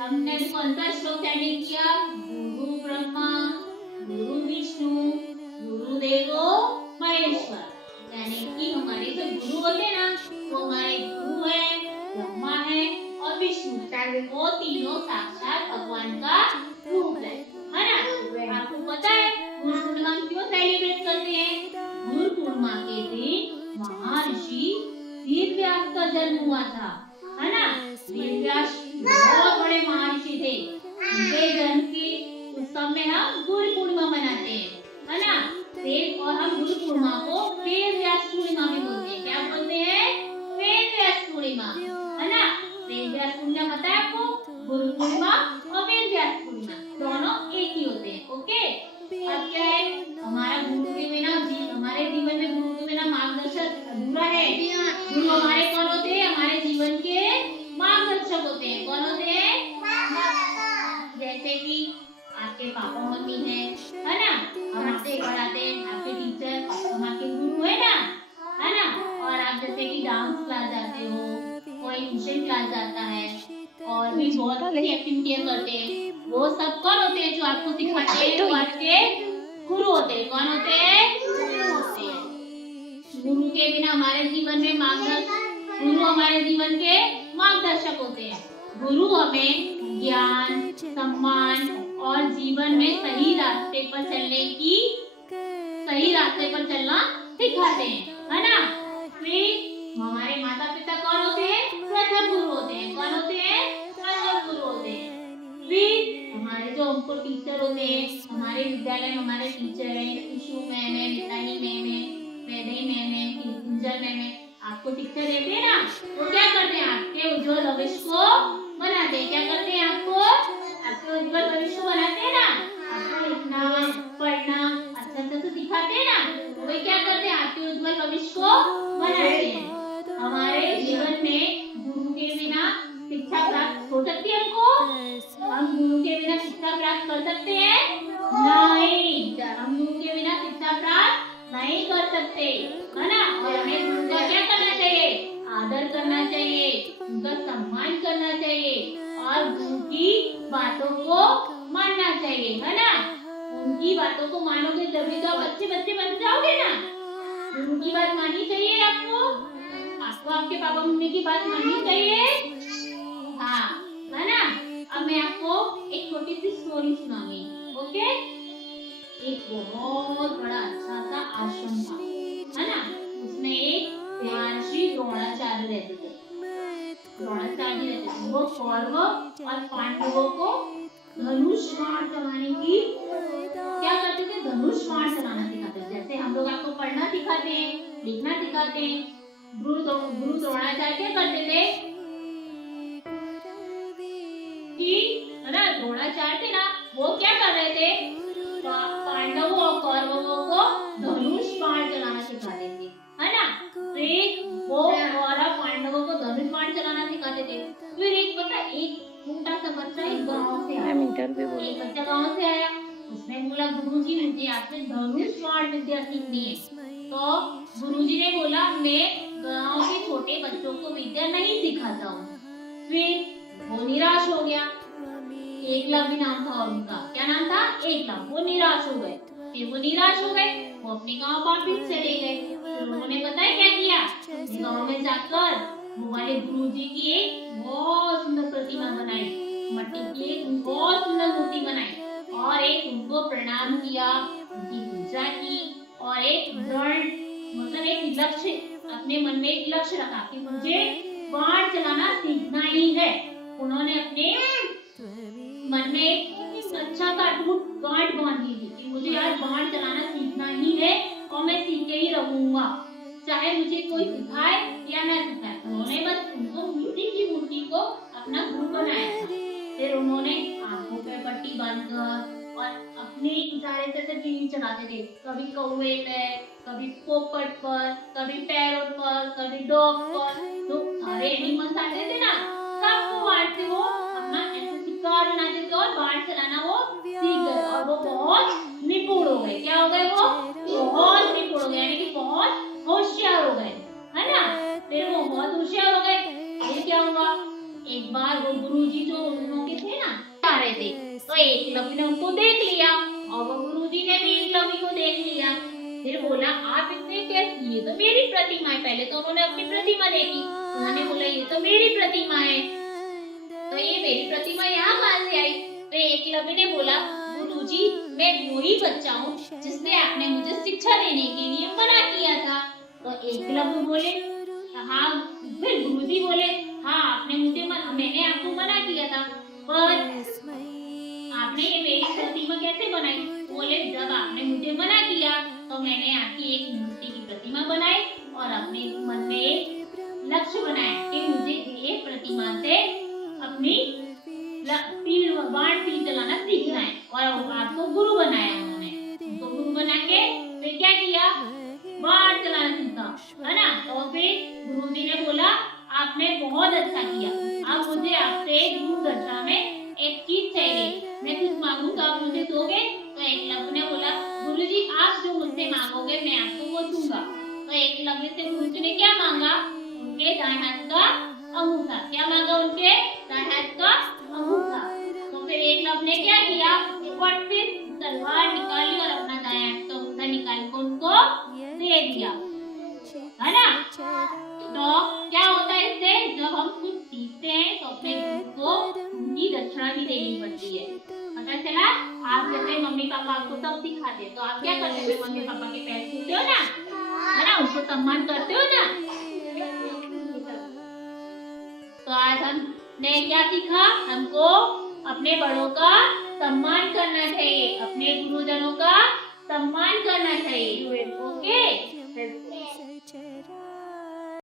हमने अभी कौन सा श्लोक चैंटिंग किया? गुरु ब्रह्मा गुरु विष्णु गुरु देवो महेश्वर। यानी कि हमारे जो गुरु होते हैं ना, वो हमारे गुरु है, ब्रह्मा है और विष्णु। वो तीनों साक्षात भगवान का रूप है ना। आपको पता है गुरु पूर्णिमा क्यों सेलिब्रेट करते हैं? गुरु पूर्णिमा के दिन महर्षि वेदव्यास का जन्म हुआ था, है ना। वेदव्यास बहुत बड़े महर्षि थे। उनके जन्म की उस समय हम गुरु पूर्णिमा मनाते हैं, है ना। और हम गुरु पूर्णिमा को वेदव्यास पूर्णिमा भी बोलते हैं। क्या बोलते हैं? वेदव्यास पूर्णिमा, है ना। वेदव्यास पूर्णिमा पता है आपको? गुरु पूर्णिमा और वेदव्यास पूर्णिमा दोनों एक ही होते हैं। ओके। अब क्या है? हमारा गुरु के बिना हमारे जीवन में गुरु के बिना मार्गदर्शक अधूरा है। गुरु हमारे कौन होते हैं? हमारे जीवन के मार्गदर्शक होते हैं। कौन होते हैं? जैसे कि आपके पापा मम्मी है ना। हम आपसे पढ़ाते हैं, आपके टीचर आपके गुरु है ना। और आप जैसे कि डांस क्लास जाते हो, कोई ट्यूशन क्लास जाता है और भी बहुत सारी एक्टिविटियां करते हैं। वो सब कौन होते हैं जो आपको सिखाते हैं? वो आपके गुरु होते हैं। कौन होते हैं? गुरु होते हैं। गुरु के बिना हमारे जीवन में गुरु हमारे जीवन के मार्गदर्शक होते हैं। गुरु हमें ज्ञान, सम्मान और जीवन में सही रास्ते पर चलना सिखाते हैं, है ना। फिर हमारे माता पिता कौन होते हैं? प्रथम गुरु होते हैं। कौन होते हैं? प्रथम गुरु होते हैं। फिर हमारे जो हमको टीचर होते हैं, हमारे विद्यालय में हमारे टीचर है, खुशबू मैम है, मिताली मैम है, वैदेही मैम है, किंजल मैम है। आपको शिक्षा देते हैं ना, वो क्या करते हैं? आपके उज्जवल भविष्य को बनाते हैं। क्या करते हैं? आपके उज्जवल भविष्य को बनाते हैं ना। आपको लिखना पढ़ना अच्छा से सिखाते हैं ना। वो क्या करते हैं? आपके उज्जवल भविष्य को बनाते हैं। हमारे जीवन में गुरु के बिना शिक्षा प्राप्त हो सकती है हमको? हम गुरु के बिना शिक्षा प्राप्त कर सकते हैं? नहीं, हम गुरु के बिना शिक्षा प्राप्त नहीं कर सकते, है ना। और हमें गुरु का क्या करना चाहिए? आदर करना चाहिए, उनका सम्मान करना चाहिए और गुरु की बातों को मानना चाहिए, है ना। उनकी बातों को मानोगे तभी तो आप अच्छे बच्चे बन जाओगे ना। गुरु की बात माननी चाहिए आपको आपके पापा मम्मी की बात माननी चाहिए। हाँ, है ना। अब मैं आपको एक छोटी सी स्टोरी सुनाऊंगी। ओके। एक बहुत बड़ा अच्छा सा आश्रम था, है ना। उसमें एक महर्षि द्रोणाचार्य रहते थे। कौरव और पांडवों को धनुष बाण चलाने की क्या करते थे, धनुष बाण चलाना सिखाते थे। जैसे हम लोग आपको पढ़ना सिखाते हैं, लिखना सिखाते हैं। गुरु द्रोणाचार्य क्या करते थे कि है ना, द्रोणाचार्य थे ना, वो क्या कर रहे थे, पांडवों और कौरवों को धनुष बाण चलाना सिखाते थे, है ना। फिर वो कौरव पांडवों को धनुष बाण चलाना सिखाते थे। फिर एक छोटा सा बच्चा एक गांव से आया, एक बच्चा गांव से आया, उसने बोला गुरुजी मुझे आपसे धनुष बाण विद्या सीखनी है। तो गुरुजी ने बोला मैं गांव के छोटे बच्चों को विद्या नहीं सिखाता हूँ। फिर वो निराश हो गया। एकलव्य नाम था उनका, क्या नाम था, एकलव्य। वो निराश हो गए। फिर वो निराश हो गए, वो अपने गांव वापस चले गए। फिर उन्होंने पता है क्या किया, गांव में जाकर वो वाले गुरुजी की एक बहुत सुंदर प्रतिमा बनाई, मट्टी की एक बहुत सुंदर मूर्ति बनाई और एक उनको प्रणाम किया, उनकी पूजा की और एक दृढ़ मतलब एक लक्ष्य अपने मन में एक लक्ष्य रखा कि मुझे बाण चलाना सीखना ही है। उन्होंने अपने मन में एक अच्छा सा अटूट गांठ बांध ली थी कि मुझे आज बाण चलाना सीखना ही है और मैं सीखे ही रहूंगा, चाहे मुझे कोई सिखाए या ना सिखाए। उन्होंने बस उनको मिट्टी की मूर्ति को अपना गुरु बनाया था। फिर उन्होंने आंखों पे पट्टी बांधकर और अपने इशारे से तीर चलाते थे, कभी कौवे पे, कभी पोपट पर, कभी पैरोट पर, कभी डॉग पर। तो सारे एनिमल्स आते थे ना, सबको मारते वो अपना ऐसे शिकार बनाते थे और बाण चलाना वो सीख गए और वो बहुत निपुण हो गए। क्या हो गए, वो बहुत निपुण हो गए, यानी कि बहुत होशियार हो गए, है ना। फिर वो बहुत होशियार हो गए। फिर क्या हुआ, एक बार वो गुरुजी जो उनके थे ना आ रहे थे, तो एकलव्य ने उनको देख लिया और वो गुरुजी ने भी एकलव्य को देख लिया। फिर बोला आप इतने कैसी, ये तो मेरी प्रतिमा है। पहले तो उन्होंने अपनी प्रतिमा देखी, उन्होंने बोला ये तो मेरी प्रतिमा है, तो ये मेरी प्रतिमा यहाँ कहाँ से आई। तो एकलव्य ने बोला गुरुजी मैं वही बच्चा हूँ जिसने आपने मुझे शिक्षा देने के लिए मना किया था। तो एकलव्य बोले हाँ। फिर गुरुजी बोले हाँ आपने मैंने आपको मना किया था, पर आपने ये मेरी प्रतिमा कैसे बनाई। बोले जब आपने मुझे मना किया तो मैंने आपकी एक मूर्ति की प्रतिमा बनाई और अपने मन में एक लक्ष्य बनाया कि मुझे ये प्रतिमा से अपनी बाण तीर चलाना सीखना है और आपको गुरु बनाया। उन्होंने उनको गुरु बना के फिर क्या किया, बाण चलाना सीखा, है ना। तो फिर गुरुजी ने बोला आपने बहुत अच्छा किया, अब मुझे आपसे गुरु दशा में एक चीज चाहिए, मैं कुछ मांगू तो आप मुझे दोगे। तो एकलव्य ने बोला गुरुजी आप जो मुझसे मांगोगे मैं आपको वो दूंगा। तो एकलव्य से गुरुजी ने क्या मांगा, उनके दाएं हाथ का अंगूठा। क्या मांगा, उनके दाएं हाथ का अंगूठा। तो फिर एकलव्य ने क्या किया, फट से तलवार निकाली और अपना दाएं हाथ का अंगूठा निकाल कर उनको दे दिया, है ना। तो क्या होता है इससे, जब हम कुछ सीखते हैं तो अपने गुरु को उनकी दक्षिणा भी देनी पड़ती है। पता चला, आप जैसे मम्मी पापा आपको सब सिखाते हैं तो आप क्या करते हो, मम्मी पापा के पैर छूते हो ना, है ना, उनको सम्मान करते हो ना। तो आज हमने क्या सीखा, हमको अपने बड़ों का सम्मान करना चाहिए, अपने गुरुजनों का सम्मान करना चाहिए। ओके।